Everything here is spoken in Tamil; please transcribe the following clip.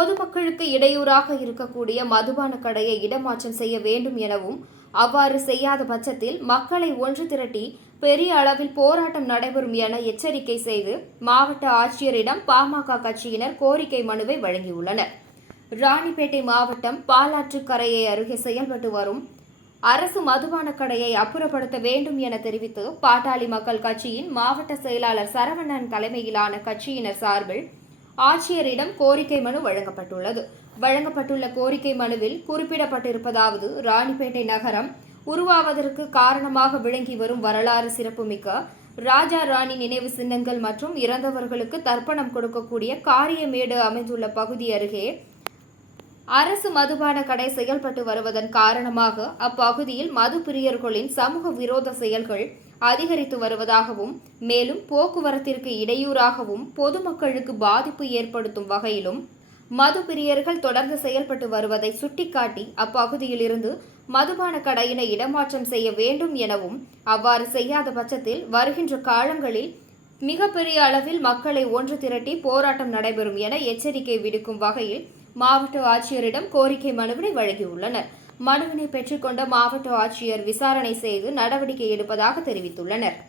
பொதுமக்களுக்கு இடையூறாக இருக்கக்கூடிய மதுபான கடையை இடமாற்றம் செய்ய வேண்டும் எனவும் அவ்வாறு செய்யாத பட்சத்தில் மக்களை ஒன்று திரட்டி பெரிய அளவில் போராட்டம் நடைபெறும் என எச்சரிக்கை செய்து மாவட்ட ஆட்சியரிடம் பாமக கட்சியினர் கோரிக்கை மனுவை வழங்கியுள்ளனர். ராணிப்பேட்டை மாவட்டம் பாலாற்றுக்கரையை அருகே செயல்பட்டு வரும் அரசு மதுபான கடையை அப்புறப்படுத்த வேண்டும் என தெரிவித்து பாட்டாளி மக்கள் கட்சியின் மாவட்ட செயலாளர் சரவணன் தலைமையிலான கட்சியினர் சார்பில் ஆட்சியரிடம் கோரிக்கை மனு வழங்கப்பட்டுள்ளது. வழங்கப்பட்டுள்ள கோரிக்கை மனுவில் குறிப்பிடப்பட்டிருப்பதாவது ராணிப்பேட்டை நகரம் உருவாவதற்கு காரணமாக விளங்கி வரும் வரலாறு சிறப்புமிக்க ராஜா ராணி நினைவு சின்னங்கள் மற்றும் இறந்தவர்களுக்கு தர்ப்பணம் கொடுக்கக்கூடிய காரியமேடு அமைந்துள்ள பகுதி அருகே அரசு மதுபான கடை செயல்பட்டு வருவதன் காரணமாக அப்பகுதியில் மது பிரியர்களின் சமூக விரோத செயல்கள் அதிகரித்து வருவதாகவும் மேலும் போக்குவரத்திற்கு இடையூறாகவும் பொதுமக்களுக்கு பாதிப்பு ஏற்படுத்தும் வகையிலும் மது பிரியர்கள் தொடர்ந்து செயல்பட்டு வருவதை சுட்டிக்காட்டி அப்பகுதியிலிருந்து மதுபான கடையினை இடமாற்றம் செய்ய வேண்டும் எனவும் அவ்வாறு செய்யாத பட்சத்தில் வருகின்ற காலங்களில் மிகப்பெரிய அளவில் மக்களை ஒன்று திரட்டி போராட்டம் நடைபெறும் என எச்சரிக்கை விடுக்கும் வகையில் மாவட்ட ஆட்சியரிடம் கோரிக்கை மனுவினை வழங்கியுள்ளனர். மனுவினை பெற்றுக்கொண்ட மாவட்ட ஆட்சியர் விசாரணை செய்து நடவடிக்கை எடுப்பதாக தெரிவித்துள்ளனர்.